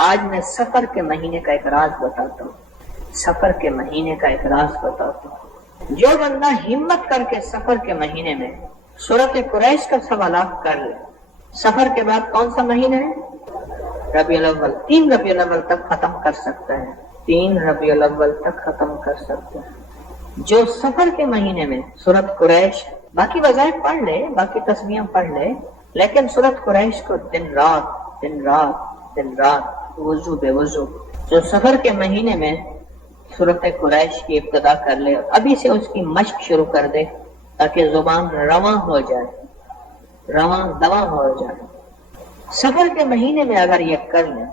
آج میں سفر کے مہینے کا ایک راز بتاتا ہوں. سفر کے مہینے کا ایک راز بتاتا ہوں. جو بندہ ہمت کر کے سفر کے مہینے میں سورۃ قریش کا سوالات کر لے. سفر کے بعد کون سا مہینہ ہے؟ ربیع الاول. 3 ربیع الاول تک ختم کر سکتا ہے. 3 ربیع الاول تک ختم کر سکتا ہے. جو سفر کے مہینے میں سورۃ قریش، باقی وظائف پڑھ لے، باقی تسبیحاں پڑھ لے، لیکن سورۃ قریش کو دن رات دن رات دن رات وضو بے وضو جو سفر کے مہینے میں سورۃ قریش کی ابتدا کر لے، ابھی سے اس کی مشق شروع کر دے تاکہ زبان رواں ہو جائے، رواں دواں ہو جائے. سفر کے مہینے میں اگر یہ کر لیں،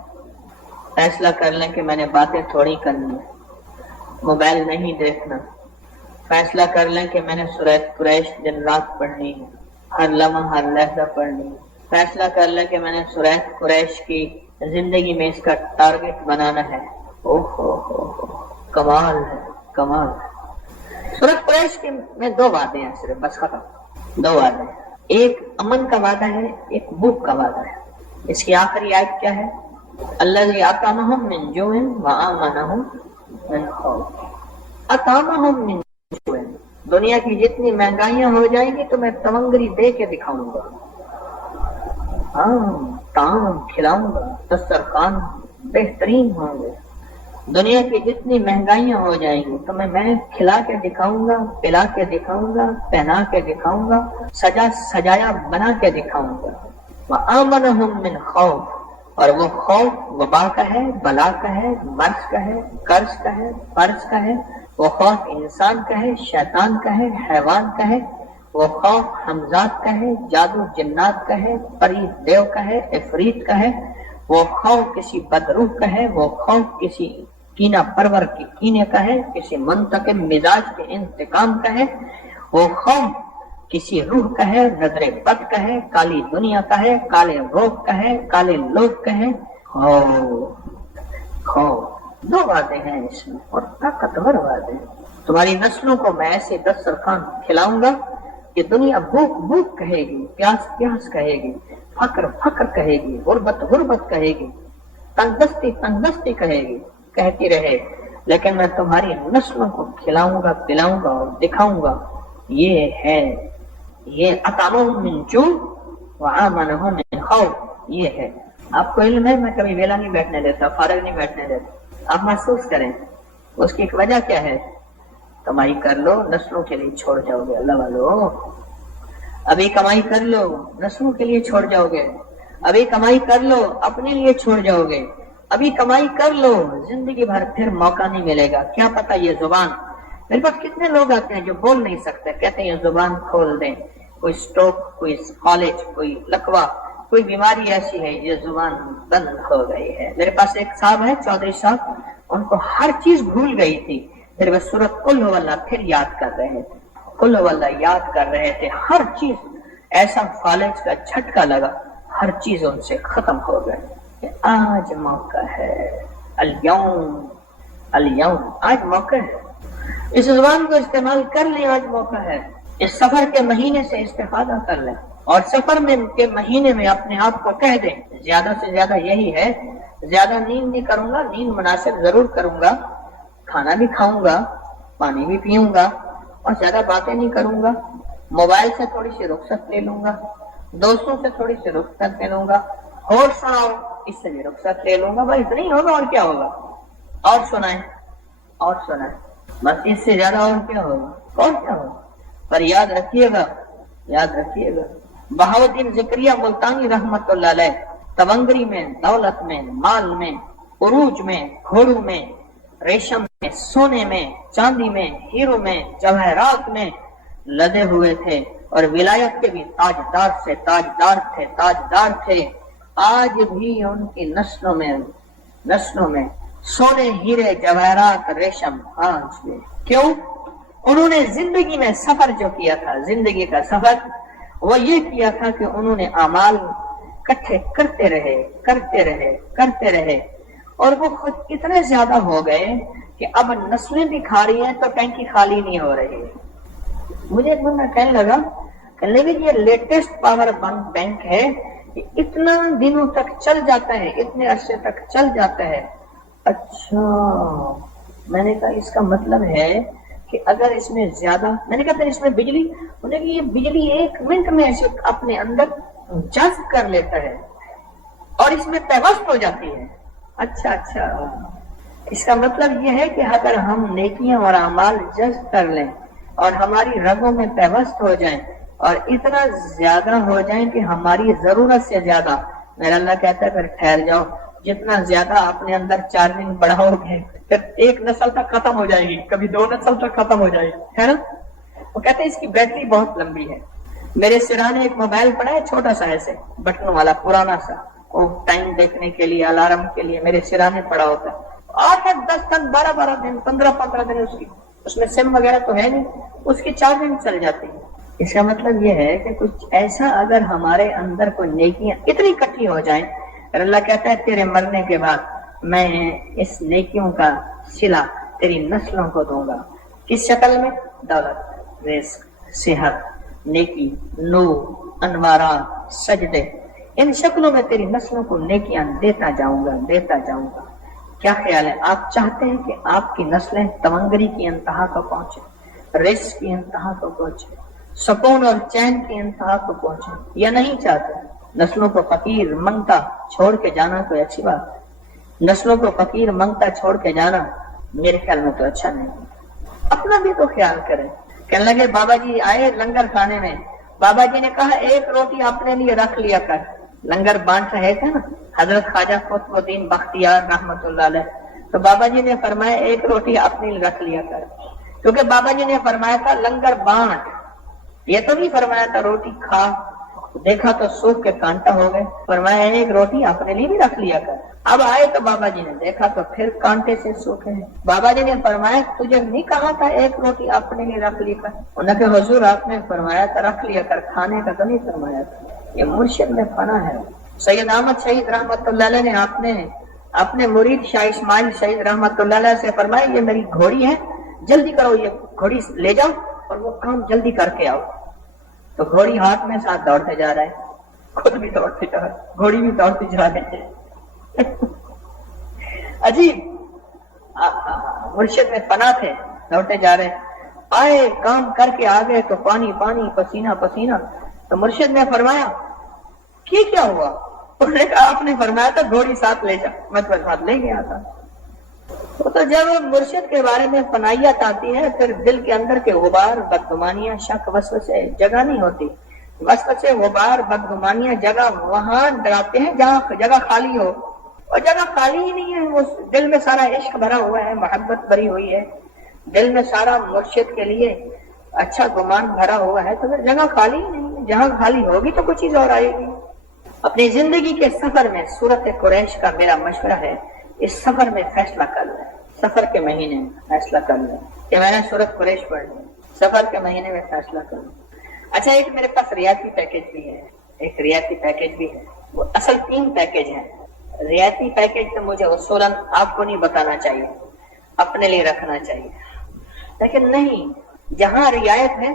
فیصلہ کر لیں کہ میں نے باتیں تھوڑی کرنی، موبائل نہیں دیکھنا، فیصلہ کر لیں کہ میں نے سورۃ قریش دن رات پڑھنی ہے، ہر لمحہ ہر لحظہ پڑھنی ہے، فیصلہ کر لیں کہ میں نے سورۃ قریش کی زندگی میں اس کا ٹارگٹ بنانا ہے. کمال ہے، کمال ہے. سورۃ قریش کے میں 2 وعدے ہیں صرف، بس ختم. 2 وعدے ہیں. ایک امن کا وعدہ ہے، ایک بھوک کا وعدہ ہے. اس کی آخری آیت کیا ہے؟ الذی اطعمہم من جوع وآمنہم من خوف. اطعمہم من جوع. دنیا کی جتنی مہنگائیاں ہو جائیں گی تو میں تمنگری دے کے دکھاؤں گا، طعام کھلاؤں گا، دسترخوان بہترین ہوں گے. دنیا کی جتنی مہنگائیاں ہو جائیں گی تو میں کھلا کے دکھاؤں گا، پلا کے دکھاؤں گا، پہنا کے دکھاؤں گا، سجایا بنا کے دکھاؤں گا. وآمنہم من خوف. اور وہ خوف وبا کا ہے، بلا کا ہے، مرض کا ہے، قرض کا ہے، فرض کا ہے. وہ خوف انسان کا ہے، شیطان کا ہے، حیوان کا ہے. وہ خوف حمزات کا ہے، جادو جنات کا ہے، پری دیو کا ہے، عفریت کا ہے. وہ خوف کسی بدروح کا ہے. وہ خوف کسی کینہ پرور کے کینے کا ہے، کسی منتقم مزاج کے انتقام کا ہے. وہ خوف کسی روح کا ہے، نظر بد کا ہے، کالی دنیا کا ہے، کالے روگ کا ہے، کالے لوگ کا ہے. خوف 2 وعدے ہیں اس میں، اور طاقتور وعدے ہیں. تمہاری نسلوں کو میں ایسے دسترخوان کھلاؤں گا کہ دنیا بھوک بھوک کہے گی، پیاس پیاس کہے گی، فقر فقر کہے گی، غربت غربت کہے گی، تنگدستی تنگدستی کہے گی، کہتی رہے. لیکن میں تمہاری نسلوں کو کھلاؤں گا، پلاؤں گا اور دکھاؤں گا. یہ ہے، یہ اطعمہم من جوع وآمنہم من خوف. یہ ہے. آپ کو علم ہے میں کبھی ویلا نہیں بیٹھنے دیتا، فارغ نہیں بیٹھنے دیتا. آپ محسوس کریں اس کی ایک وجہ کیا ہے. کمائی کر لو، نسلوں کے لیے چھوڑ جاؤ گے. اللہ والو، ابھی کمائی کر لو، نسلوں کے لیے چھوڑ جاؤ گے. ابھی کمائی کر لو، اپنے لیے چھوڑ جاؤ گے. ابھی کمائی کر لو، زندگی بھر پھر موقع نہیں ملے گا. کیا پتا یہ زبان. میرے پاس کتنے لوگ آتے ہیں جو بول نہیں سکتے، کہتے ہیں یہ زبان کھول دیں. کوئی سٹروک، کوئی فالج، کوئی لکوا، کوئی بیماری ایسی ہے یہ زبان بند ہو گئی ہے. میرے پاس ایک صاحب ہے، چودھری صاحب، ان کو ہر چیز بھول گئی تھی، پھر وہ سورۃ قل هو اللہ پھر یاد کر رہے تھے. قل هو اللہ یاد کر رہے تھے. ہر چیز ایسا فالج کا جھٹکا لگا، ہر چیز ان سے ختم ہو گئی. آج موقع ہے. الیوم الیوم، آج موقع ہے. اس زبان کو استعمال کر لیں، آج موقع ہے. اس سفر کے مہینے سے استفادہ کر لیں، اور سفر میں کے مہینے میں اپنے آپ کو کہہ دیں. زیادہ سے زیادہ یہی ہے، زیادہ نیند نہیں کروں گا، نیند مناسب ضرور کروں گا، کھانا بھی کھاؤں گا، پانی بھی پیوں گا، اور زیادہ باتیں نہیں کروں گا. موبائل سے تھوڑی سی رخصت لے لوں گا، دوستوں سے تھوڑی سی رخصت لے لوں گا، اور سناؤ اس سے بھی رخصت لے لوں گا. بس اتنا ہی ہوگا، اور کیا ہوگا. اور سنائیں، اور سنائیں، بس اس سے زیادہ اور کیا ہوگا، اور کیا ہوگا. پر یاد رکھیے گا، یاد رکھیے گا، بہاؤالدین زکریا ملتانی رحمت اللہ علیہ تونگری میں، دولت میں، مال میں، عروج میں، گھوڑوں میں، ریشم میں، سونے میں، چاندی میں، ہیرو میں، جواہرات میں لدے ہوئے تھے، اور ولایت کے بھی تاجدار سے تاجدار تھے، تاجدار تھے. آج بھی ان کی نسلوں میں سونے، ہیرے، جواہرات، ریشم آج بھی. کیوں؟ انہوں نے زندگی میں سفر جو کیا تھا، زندگی کا سفر وہ یہ کیا تھا کہ انہوں نے اعمال اکٹھے کرتے رہے، اور وہ خود اتنے زیادہ ہو گئے کہ اب نسلیں بھی کھا رہی ہیں تو ٹینکی خالی نہیں ہو رہی. مجھے ایک بندہ کہنے لگا کہ یہ لیٹسٹ پاور بینک ہے، کہ اتنا دنوں تک چل جاتا ہے، اتنے عرصے تک چل جاتا ہے۔ اچھا، میں نے کہا اس کا مطلب ہے کہ اگر اس میں زیادہ، میں نے کہا پھر اس میں بجلی، انہوں نے کہا یہ بجلی 1 منٹ میں ایسے اپنے اندر جذب کر لیتا ہے اور اس میں پیوست ہو جاتی ہے۔ اچھا اچھا، اس کا مطلب یہ ہے کہ اگر ہم نیکیاں اور اعمال جذب کر لیں اور ہماری رگوں میں پیوست ہو جائیں اور اتنا زیادہ ہو جائیں کہ ہماری ضرورت سے زیادہ، میرا اللہ کہتا ہے پھر ٹھہر جاؤ، جتنا زیادہ اپنے اندر چارجنگ بڑھاؤ گے پھر 1 نسل تک ختم ہو جائے گی، کبھی 2 نسل تک ختم ہو جائے گی، ہے نا۔ وہ کہتے ہیں اس کی بیٹری بہت لمبی ہے۔ میرے سرانے ایک موبائل پڑا ہے چھوٹا سا ایسے بٹن والا پرانا سا، وہ ٹائم دیکھنے کے لیے، الارم کے لیے میرے سرانے پڑا ہوتا ہے۔ 8 10 دن 12 دن 15 دن اس میں سم وغیرہ تو ہے نہیں، اس کی چارجنگ چل جاتی ہے۔ اس کا مطلب یہ ہے کہ کچھ ایسا اگر ہمارے اندر کوئی نیکیاں اتنی اکٹھی ہو جائیں، اور اللہ کہتا ہے تیرے مرنے کے بعد میں اس نیکیوں کا صلہ تیری نسلوں کو دوں گا۔ کس شکل میں؟ دولت، رزق، صحت، نیکی، نور، انوارات، سجدے، ان شکلوں میں تیری نسلوں کو نیکیاں دیتا جاؤں گا۔ کیا خیال ہے؟ آپ چاہتے ہیں کہ آپ کی نسلیں تمنگری کی انتہا کو پہنچے، رزق کی انتہا کو پہنچے، سکون اور چین کی انتہا کو پہنچے، یا نہیں چاہتے؟ نسلوں کو فقیر منگتا چھوڑ کے جانا کوئی اچھی بات ہے؟ نسلوں کو فقیر منگتا چھوڑ کے جانا میرے خیال میں تو اچھا نہیں۔ اپنا بھی تو خیال کریں۔ کہنے لگے بابا جی آئے لنگر کھانے میں، بابا جی نے کہا 1 روٹی اپنے لیے رکھ لیا کر۔ لنگر بانٹ رہے تھے نا حضرت خواجہ قطب الدین بختیار رحمت اللہ علیہ، تو بابا جی نے فرمایا 1 روٹی اپنے لیے رکھ لیا کر، کیونکہ بابا جی نے فرمایا تھا لنگر بانٹ، یہ تو نہیں فرمایا تھا روٹی کھا۔ دیکھا تو سوکھ کے کانٹا ہو گئے، فرمایا 1 روٹی اپنے لیے بھی رکھ لیا کر۔ اب آئے تو بابا جی نے دیکھا تو پھر کانٹے سے سوکھے ہیں۔ بابا جی نے فرمایا تجھے نہیں کہا تھا 1 روٹی اپنے لیے رکھ لی کر؟ انہوں نے کہا حضور آپ نے فرمایا تھا رکھ لیا کر، کھانے کا تو نہیں فرمایا تھا۔ یہ مرشد میں فنا ہے۔ سید احمد شہید رحمت اللہ علیہ نے اپنے مرید شاہ اسماعیل شہید رحمت اللہ علیہ سے فرمایا یہ میری گھوڑی ہے، جلدی کرو، یہ گھوڑی لے جاؤ اور وہ کام جلدی کر کے آؤ۔ تو گھوڑی ہاتھ میں ساتھ دوڑتے جا رہا ہے، خود بھی دوڑتے جا رہا ہے، گھوڑی بھی دوڑتی جا رہے ہیں۔ عجیب، مرشد میں فنا تھے، دوڑتے جا رہے ہیں، آئے کام کر کے آ گئے تو پانی پانی، پسینہ پسینہ۔ تو مرشد نے فرمایا کیا ہوا؟ انہوں نے کہا آپ نے فرمایا تھا گھوڑی ساتھ لے جا، میں تو ساتھ لے گیا تھا۔ تو جب مرشد کے بارے میں فنائیت آتی ہے پھر دل کے اندر کے غبار، بدگمانیاں، شک، وسوسے جگہ نہیں ہوتی۔ وسوسے، غبار، بدگمانیاں جگہ وہاں ڈراتے ہیں جہاں جگہ خالی ہو، اور جگہ خالی ہی نہیں ہے۔ وہ دل میں سارا عشق بھرا ہوا ہے، محبت بھری ہوئی ہے، دل میں سارا مرشد کے لیے اچھا گمان بھرا ہوا ہے، تو پھر جگہ خالی ہی نہیں ہے۔ جہاں خالی ہوگی تو کچھ چیز اور آئے گی۔ اپنی زندگی کے سفر میں سورت قریش کا میرا مشورہ ہے، اس سفر میں فیصلہ کر لیں، سفر کے مہینے میں فیصلہ کر لیں کہ میں نے سورت قریش پڑھ لی، سفر کے مہینے میں فیصلہ کر لیں۔ اچھا، ایک میرے پاس رعایتی پیکج بھی ہے، ایک رعایتی پیکج بھی ہے، وہ اصل 3 پیکج ہیں۔ رعایتی پیکج تو مجھے اصولاً آپ کو نہیں بتانا چاہیے، اپنے لیے رکھنا چاہیے، لیکن نہیں، جہاں رعایت ہے،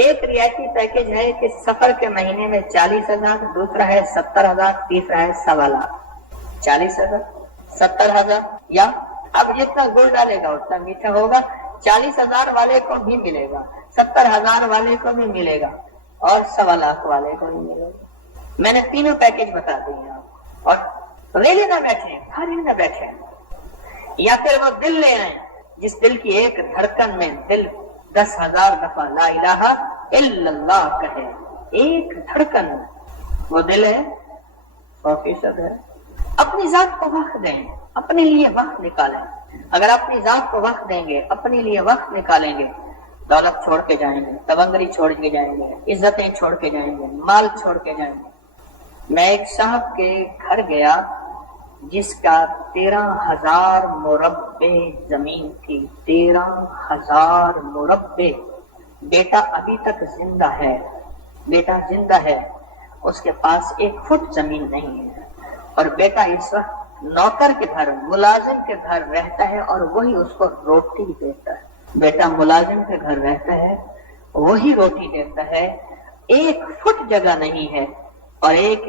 ایک رعایتی پیکج ہے کہ سفر کے مہینے میں 40,000، دوسرا ہے 70,000، تیسرا ہے 1.25 لاکھ۔ 40,000، 70,000، یا اب جتنا گڑ ڈالے گا اتنا میٹھا ہوگا۔ 40,000 والے کو بھی ملے گا، 70,000 والے کو بھی ملے گا، اور 1.25 لاکھ والے کو بھی ملے گا۔ میں نے تینوں پیکج بتا دیے آپ، اور لے لینا بیٹھے، خالی نہ بیٹھے، یا پھر وہ دل لے آئیں جس دل کی ایک دھڑکن میں دل 10,000 دفعہ لا الہ الا اللہ کہے، ایک دھڑکن وہ دل ہے، 100% ہے۔ اپنی ذات کو وقت دیں، اپنے لیے وقت نکالیں۔ اگر اپنی ذات کو وقت دیں گے، اپنے لیے وقت نکالیں گے، دولت چھوڑ کے جائیں گے، تبنگری چھوڑ کے جائیں گے، عزتیں چھوڑ کے جائیں گے، مال چھوڑ کے جائیں گے۔ میں ایک صاحب کے گھر گیا جس کا 13,000 مربع زمین تھی، 13,000 مربع۔ بیٹا ابھی تک زندہ ہے، بیٹا زندہ ہے، اس کے پاس 1 فٹ زمین نہیں ہے، اور بیٹا اس وقت نوکر کے گھر، ملازم کے گھر رہتا ہے، اور وہی اس کو روٹی دیتا ہے۔ بیٹا ملازم کے گھر رہتا ہے، وہی روٹی دیتا ہے، 1 فٹ جگہ نہیں ہے، اور 1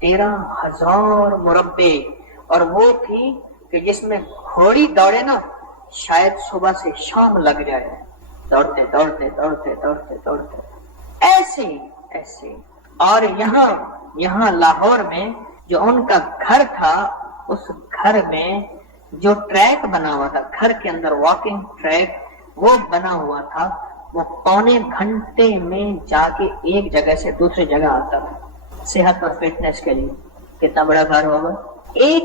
13,000 مربع، اور وہ تھی کہ جس میں گھوڑی دوڑے نا شاید صبح سے شام لگ جائے، دوڑتے دوڑتے دوڑتے دوڑتے دوڑتے ایسے ایسے۔ اور یہاں لاہور میں جو ان کا گھر تھا، اس گھر میں جو ٹریک بنا ہوا تھا، گھر کے اندر واکنگ ٹریک وہ بنا ہوا تھا، وہ پونے گھنٹے میں جا کے ایک جگہ سے دوسری جگہ آتا تھا صحت اور فٹنس کے لیے۔ کتنا بڑا گھر ہوگا؟ 1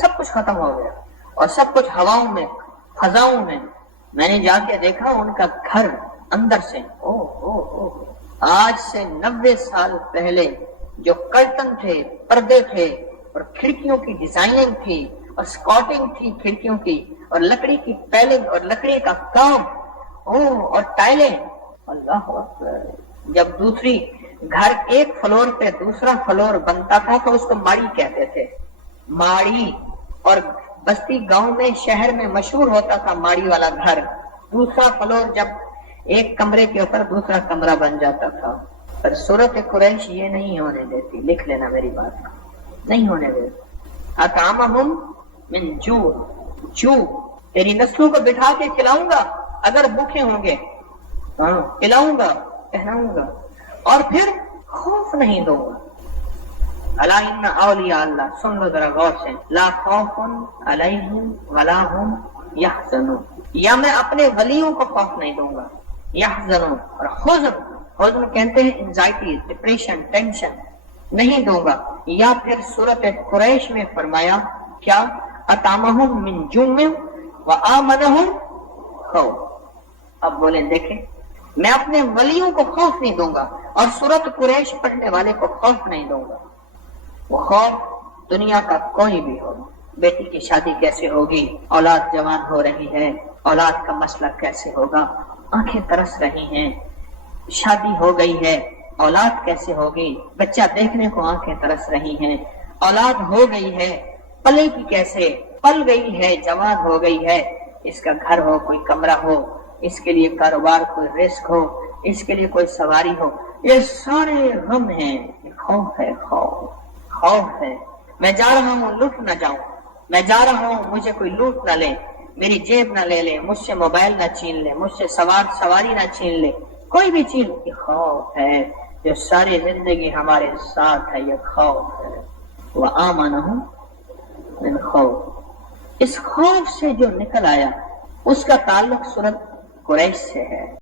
سب کچھ ختم ہو گیا اور سب کچھ ہواؤں میں فضاؤں میں۔ میں نے جا کے دیکھا ان کا گھر اندر سے، آج سے 90 سال پہلے جو کرٹن تھے، پردے تھے، اور کھڑکیوں کی ڈیزائننگ تھی اور سکاٹنگ تھی کھڑکیوں کی، اور لکڑی کی پیلنگ اور لکڑی کا کام، اور ٹائلیں، اللہ اکبر۔ جب دوسری گھر ایک فلور پہ دوسرا فلور بنتا تھا تو اس کو ماڑی کہتے تھے، ماڑی۔ اور بستی گاؤں میں شہر میں مشہور ہوتا تھا ماڑی والا گھر، دوسرا فلور جب ایک کمرے کے اوپر دوسرا کمرہ بن جاتا تھا۔ پر سورۃ قریش یہ نہیں ہونے دیتی، لکھ لینا میری بات، نہیں ہونے دیتی۔ اطعمہم من جوع، تیری نسلوں کو بٹھا کے کھلاؤں گا اگر بھوکے ہوں گے، کھلاؤں گا، پہناؤں گا، اور پھر خوف نہیں دوں گا۔ الا ان اولیاء اللہ، سن لو ذرا غور سے، لا خوف علیہم ولا هم یحزنون، یا میں اپنے ولیوں کو خوف نہیں دوں گا، یحزنون، اور حزن کہتے ہیں انزائٹی، ڈپریشن، ٹینشن، نہیں دوں گا۔ یا پھر سورۃ قریش میں فرمایا کیا؟ اطعمہم من جوع وآمنہم خوف۔ اب بولیں دیکھیں، میں اپنے ولیوں کو خوف نہیں دوں گا اور سورۃ قریش پڑھنے والے کو خوف نہیں دوں گا۔ وہ خوف دنیا کا کوئی بھی ہو، بیٹی کی شادی کیسے ہوگی، اولاد جوان ہو رہی ہے، اولاد کا مسئلہ کیسے ہوگا، آنکھیں ترس رہی ہیں، شادی ہو گئی ہے، اولاد کیسے ہوگی، بچہ دیکھنے کو آنکھیں ترس رہی ہیں، اولاد ہو گئی ہے، پلے کی کیسے، پل گئی ہے، جوان ہو گئی ہے، اس کا گھر ہو، کوئی کمرہ ہو، اس کے لیے کاروبار، کوئی رزق ہو، اس کے لیے کوئی سواری ہو، یہ سارے غم ہیں۔ خوف ہے، خوف ہے، میں جا رہا ہوں لوٹ نہ جاؤں، میں جا رہا ہوں مجھے کوئی لوٹ نہ لے، میری جیب نہ لے لے، مجھ سے موبائل نہ چھین لے، مجھ سے سواری نہ چھین لے، کوئی بھی چیز، یہ خوف ہے جو ساری زندگی ہمارے ساتھ ہے، یہ خوف ہے۔ وآمنہم من خوف، اس خوف سے جو نکل آیا اس کا تعلق سورۃ قریش سے ہے۔